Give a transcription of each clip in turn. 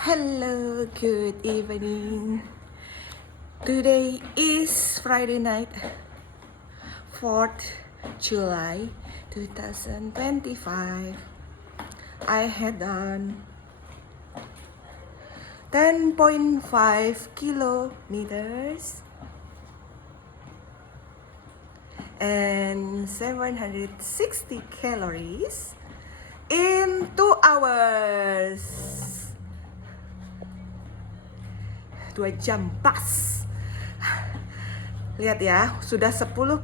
Hello, good evening. Today is Friday night, 4th July 2025. I had done 10.5 kilometers and 760 calories in 2 hours. 2 jam pas. Lihat ya, sudah 10,5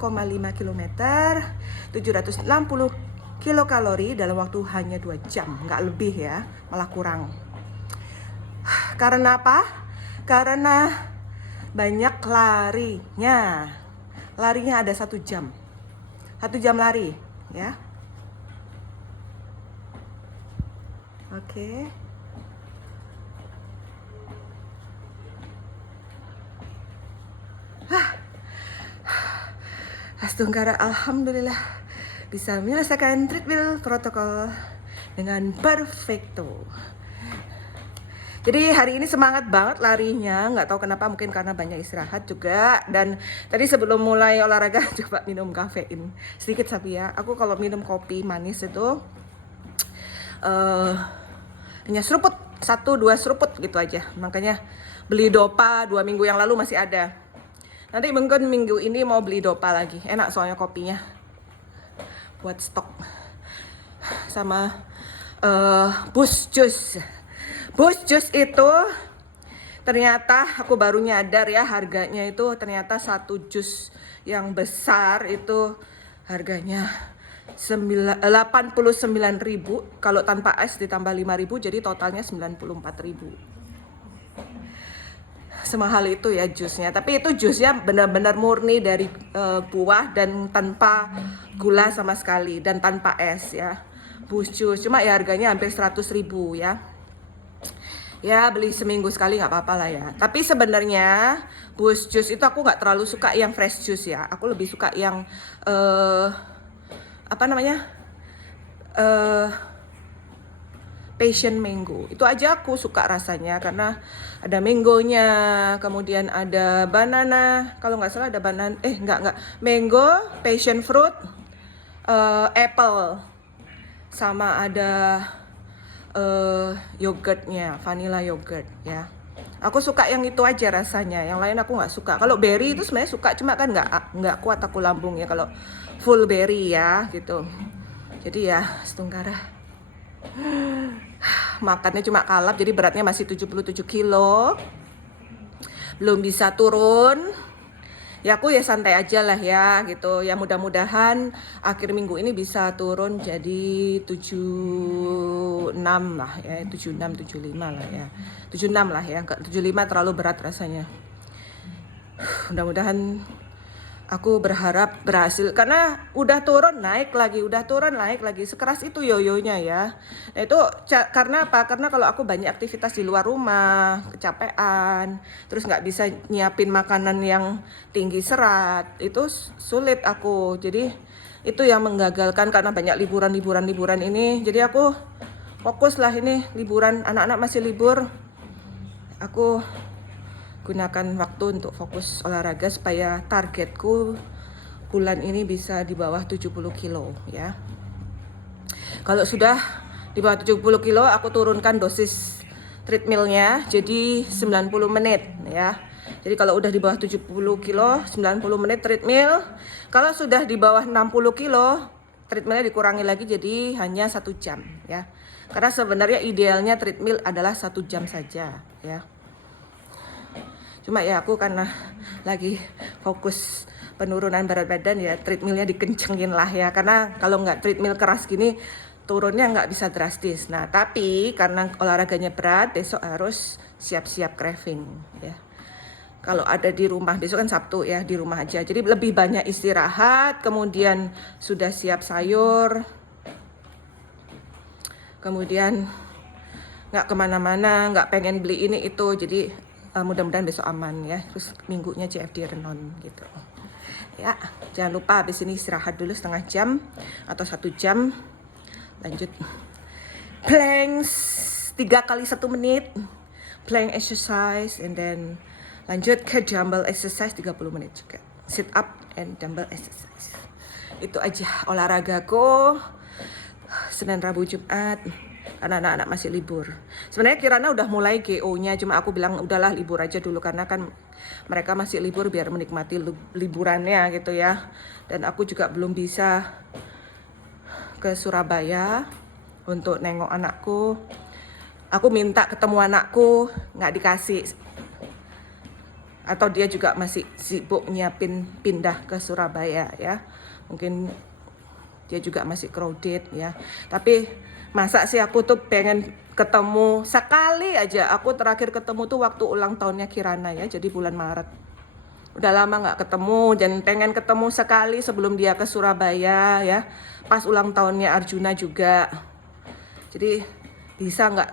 km, 760 kilokalori dalam waktu hanya 2 jam. Nggak lebih ya, malah kurang. Karena apa? Karena banyak larinya. Larinya ada 1 jam. 1 jam lari ya. Oke. Astungkara, alhamdulillah bisa menyelesaikan treadmill protokol dengan perfecto. Jadi hari ini semangat banget larinya, nggak tahu kenapa, mungkin karena banyak istirahat juga. Dan tadi sebelum mulai olahraga coba minum kafein sedikit tapi ya. Aku kalau minum kopi manis itu hanya seruput, 1-2 seruput gitu aja. Makanya beli Dopa 2 minggu yang lalu masih ada. Nanti mungkin minggu ini mau beli Dopa lagi. Enak soalnya kopinya. Buat stok. Sama Boost Juice. Boost Juice itu ternyata aku baru nyadar ya, harganya itu ternyata 1 jus yang besar itu harganya 89.000. Kalau tanpa es ditambah 5.000 jadi totalnya 94.000. Semahal itu ya jusnya, tapi itu jusnya benar-benar murni dari buah dan tanpa gula sama sekali dan tanpa es ya. Boost Juice cuma ya harganya hampir 100.000 ya. Ya beli seminggu sekali nggak apa-apa lah ya. Tapi sebenarnya Boost Juice itu aku nggak terlalu suka yang fresh juice ya. Aku lebih suka yang passion mango. Itu aja aku suka rasanya karena ada mangonya, kemudian ada banana, kalau nggak salah ada banana, nggak, mango, passion fruit, apple, sama ada yogurtnya, vanilla yogurt ya. Aku suka yang itu aja rasanya, yang lain aku nggak suka. Kalau berry itu sebenarnya suka, cuma kan nggak kuat aku lambungnya kalau full berry ya gitu. Jadi ya setungkara. Makannya cuma kalap, jadi beratnya masih 77 kilo. Belum bisa turun. Ya aku ya santai aja lah ya gitu. Ya mudah-mudahan akhir minggu ini bisa turun jadi 76 lah ya, 76 75 lah ya. 76 lah ya, 75 terlalu berat rasanya. Mudah-mudahan aku berharap berhasil karena udah turun naik lagi, sekeras itu yoyonya ya. Nah itu karena apa? Karena kalau aku banyak aktivitas di luar rumah, kecapean, terus nggak bisa nyiapin makanan yang tinggi serat, itu sulit aku. Jadi itu yang menggagalkan karena banyak liburan ini. Jadi aku fokus lah ini liburan, anak-anak masih libur. Aku gunakan waktu untuk fokus olahraga supaya targetku bulan ini bisa di bawah 70 kilo ya. Kalau sudah di bawah 70 kilo aku turunkan dosis treadmillnya jadi 90 menit ya. Jadi kalau udah di bawah 70 kilo 90 menit treadmill. Kalau sudah di bawah 60 kilo treadmillnya dikurangi lagi jadi hanya 1 jam ya. Karena sebenarnya idealnya treadmill adalah 1 jam saja ya. Cuma ya aku karena lagi fokus penurunan berat badan ya treadmillnya dikencengin lah ya. Karena kalau nggak treadmill keras gini turunnya nggak bisa drastis. Nah tapi karena olahraganya berat besok harus siap-siap craving ya. Kalau ada di rumah, besok kan Sabtu ya, di rumah aja. Jadi lebih banyak istirahat, kemudian sudah siap sayur. Kemudian nggak kemana-mana, nggak pengen beli ini itu. Jadi mudah-mudahan besok aman ya. Terus minggunya CFD Renon gitu ya. Jangan lupa habis ini istirahat dulu setengah jam atau 1 jam, lanjut planks 3 kali 1 menit, plank exercise, and then lanjut ke dumbbell exercise 30 menit juga. Sit up and dumbbell exercise. Itu aja olahragaku Senin, Rabu, Jumat. Karena anak-anak masih libur. Sebenarnya Kirana udah mulai GO-nya, cuma aku bilang udahlah libur aja dulu karena kan mereka masih libur biar menikmati liburannya gitu ya. Dan aku juga belum bisa ke Surabaya untuk nengok anakku. Aku minta ketemu anakku, nggak dikasih. Atau dia juga masih sibuk nyiapin pindah ke Surabaya ya. Mungkin dia juga masih crowded ya. Tapi masa sih aku tuh pengen ketemu sekali aja. Aku terakhir ketemu tuh waktu ulang tahunnya Kirana ya, jadi bulan Maret. Udah lama nggak ketemu dan pengen ketemu sekali sebelum dia ke Surabaya ya. Pas ulang tahunnya Arjuna juga. Jadi bisa nggak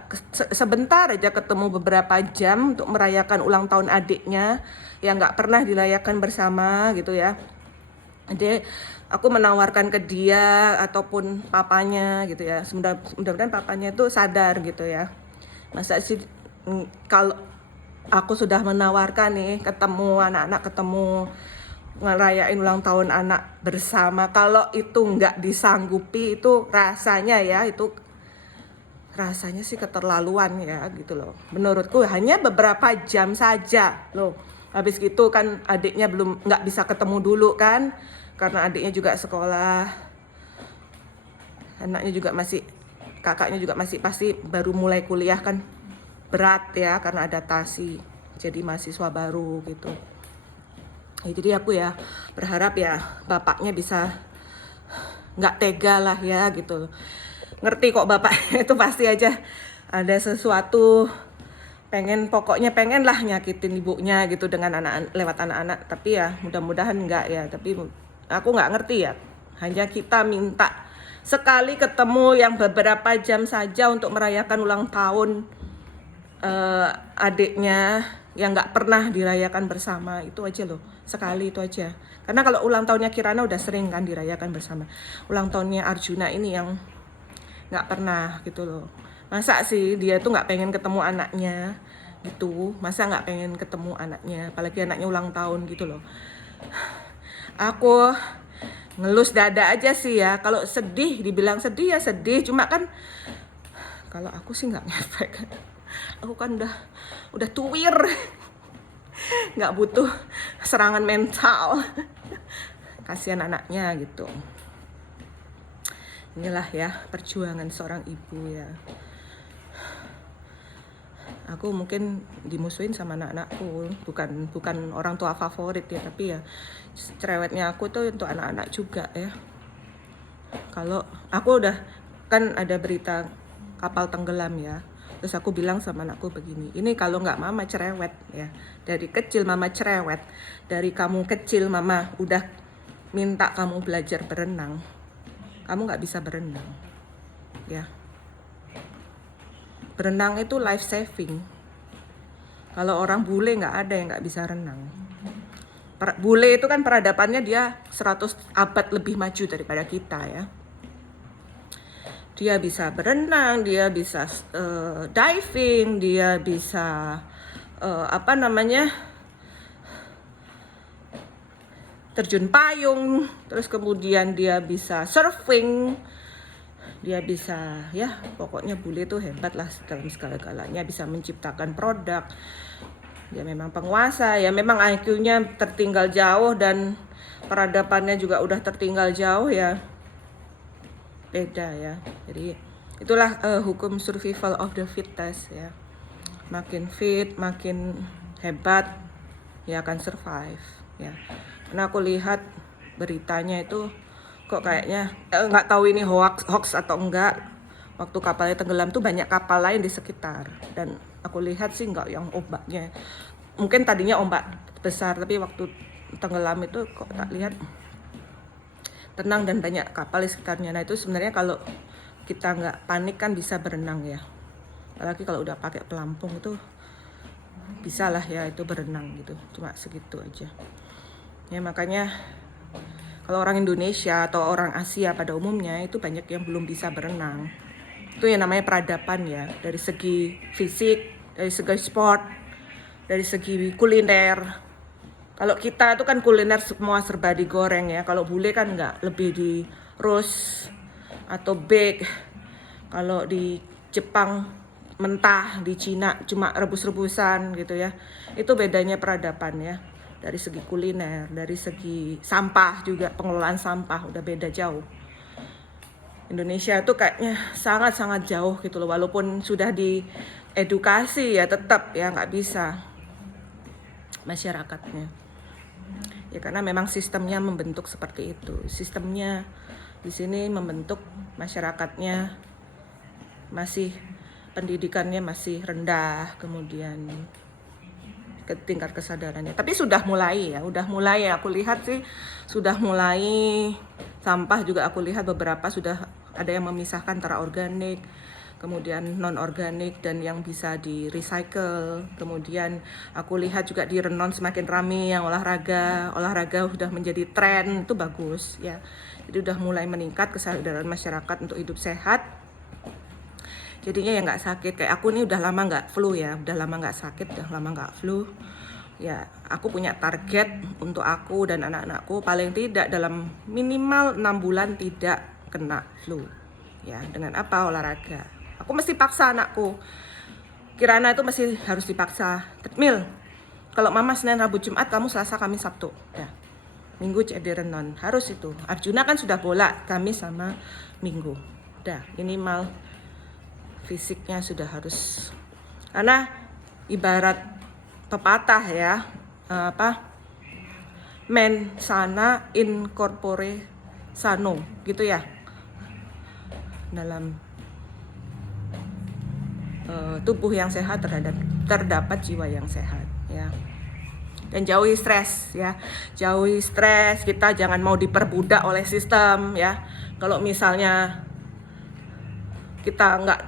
sebentar aja ketemu beberapa jam untuk merayakan ulang tahun adiknya yang nggak pernah dirayakan bersama gitu ya. Jadi aku menawarkan ke dia ataupun papanya gitu ya. Mudah-mudahan papanya itu sadar gitu ya. Masa sih kalau aku sudah menawarkan nih ketemu anak-anak, ketemu ngerayain ulang tahun anak bersama, kalau itu nggak disanggupi itu rasanya ya, itu rasanya sih keterlaluan ya gitu loh. Menurutku hanya beberapa jam saja loh. Habis gitu kan adiknya belum nggak bisa ketemu dulu kan, karena adiknya juga sekolah, anaknya juga masih, kakaknya juga masih pasti baru mulai kuliah kan, berat ya karena adaptasi jadi mahasiswa baru gitu. Jadi aku ya berharap ya bapaknya bisa nggak tega lah ya gitu. Ngerti kok bapaknya itu pasti aja ada sesuatu, pokoknya pengen lah nyakitin ibunya gitu dengan lewat anak-anak. Tapi ya mudah-mudahan enggak ya. Tapi aku nggak ngerti ya. Hanya kita minta sekali ketemu yang beberapa jam saja untuk merayakan ulang tahun adiknya yang nggak pernah dirayakan bersama. Itu aja loh, sekali itu aja. Karena kalau ulang tahunnya Kirana udah sering kan dirayakan bersama. Ulang tahunnya Arjuna ini yang nggak pernah gitu loh. Masa sih dia tuh nggak pengen ketemu anaknya gitu, masa nggak pengen ketemu anaknya, apalagi anaknya ulang tahun gitu loh. Aku ngelus dada aja sih ya. Kalau sedih, dibilang sedih ya sedih, cuma kan kalau aku sih nggak ngefek. Aku kan udah tuwir, nggak butuh serangan mental. Kasihan anaknya gitu. Inilah ya perjuangan seorang ibu ya. Aku mungkin dimusuhin sama anak-anakku, bukan orang tua favorit ya, tapi ya cerewetnya aku tuh untuk anak-anak juga ya. Kalau aku udah kan ada berita kapal tenggelam ya, terus aku bilang sama anakku begini, ini kalau nggak mama cerewet ya, dari kecil mama cerewet, dari kamu kecil mama udah minta kamu belajar berenang, kamu nggak bisa berenang ya. Berenang itu life saving. Kalau orang bule nggak ada yang nggak bisa renang. Bule itu kan peradabannya dia 100 abad lebih maju daripada kita ya. Dia bisa berenang, dia bisa diving, dia bisa terjun payung, terus kemudian dia bisa surfing, dia bisa ya pokoknya bule itu hebat lah dalam segala-galanya, bisa menciptakan produk. Dia memang penguasa ya, memang IQ-nya tertinggal jauh dan peradabannya juga udah tertinggal jauh ya, beda ya. Jadi itulah hukum survival of the fittest ya, makin fit makin hebat ya akan survive ya. Karena aku lihat beritanya itu kok kayaknya nggak tahu ini hoax atau enggak. Waktu kapalnya tenggelam tuh banyak kapal lain di sekitar, dan aku lihat sih enggak yang ombaknya. Mungkin tadinya ombak besar, tapi waktu tenggelam itu kok tak lihat tenang dan banyak kapal di sekitarnya. Nah itu sebenarnya kalau kita nggak panik kan bisa berenang ya. Apalagi kalau udah pakai pelampung itu bisa lah ya itu berenang gitu. Cuma segitu aja. Ya makanya kalau orang Indonesia atau orang Asia pada umumnya itu banyak yang belum bisa berenang. Itu yang namanya peradaban ya, dari segi fisik, dari segi sport, dari segi kuliner. Kalau kita itu kan kuliner semua serba digoreng ya, kalau bule kan enggak, lebih di roast atau bake. Kalau di Jepang mentah, di Cina cuma rebus-rebusan gitu ya. Itu bedanya peradaban ya. Dari segi kuliner, dari segi sampah juga, pengelolaan sampah udah beda jauh. Indonesia itu kayaknya sangat-sangat jauh gitu loh, walaupun sudah diedukasi ya tetap ya nggak bisa masyarakatnya. Ya karena memang sistemnya membentuk seperti itu. Sistemnya di sini membentuk masyarakatnya masih pendidikannya masih rendah, kemudian tingkat kesadarannya. Tapi sudah mulai ya, aku lihat sih sudah mulai. Sampah juga aku lihat beberapa sudah ada yang memisahkan antara organik, kemudian non organik dan yang bisa di recycle. Kemudian aku lihat juga di Renon semakin ramai yang olahraga sudah menjadi tren, itu bagus ya. Jadi udah mulai meningkat kesadaran masyarakat untuk hidup sehat. Jadinya ya nggak sakit. Kayak aku nih udah lama nggak flu ya, udah lama nggak sakit, udah lama nggak flu. Ya, aku punya target untuk aku dan anak-anakku paling tidak dalam minimal 6 bulan tidak kena flu. Ya, dengan apa? Olahraga. Aku mesti paksa anakku. Kirana itu masih harus dipaksa. Mil, kalau mama Senin, Rabu, Jumat, kamu Selasa, Kamis, Sabtu. Ya. Minggu cek di Renon. Harus itu. Arjuna kan sudah bola, Kamis sama Minggu. Udah, minimal fisiknya sudah harus. Karena ibarat pepatah ya, men sana in corpore sano gitu ya, dalam tubuh yang sehat terdapat jiwa yang sehat ya. Dan jauhi stres ya, jauhi stres. Kita jangan mau diperbudak oleh sistem ya. Kalau misalnya kita nggak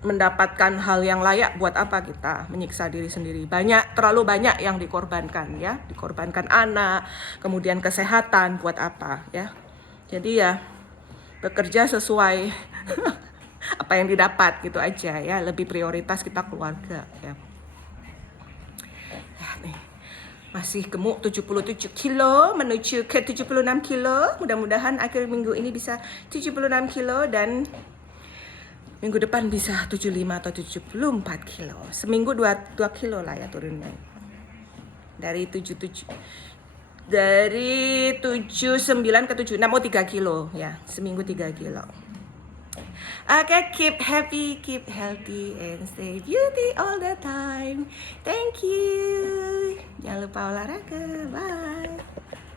mendapatkan hal yang layak, buat apa kita menyiksa diri sendiri? Terlalu banyak yang dikorbankan ya, dikorbankan anak, kemudian kesehatan, buat apa ya? Jadi ya bekerja sesuai apa yang didapat gitu aja ya, lebih prioritas kita keluarga ya. Nih, masih gemuk 77 kilo menuju ke 76 kilo. Mudah-mudahan akhir minggu ini bisa 76 kilo dan minggu depan bisa 75 atau 74 kilo. Seminggu 2 kilo lah ya turunnya. Dari 79 ke 76, 3 kilo ya. Seminggu 3 kilo. Okay, keep happy, keep healthy, and stay beauty all the time. Thank you. Jangan lupa olahraga. Bye.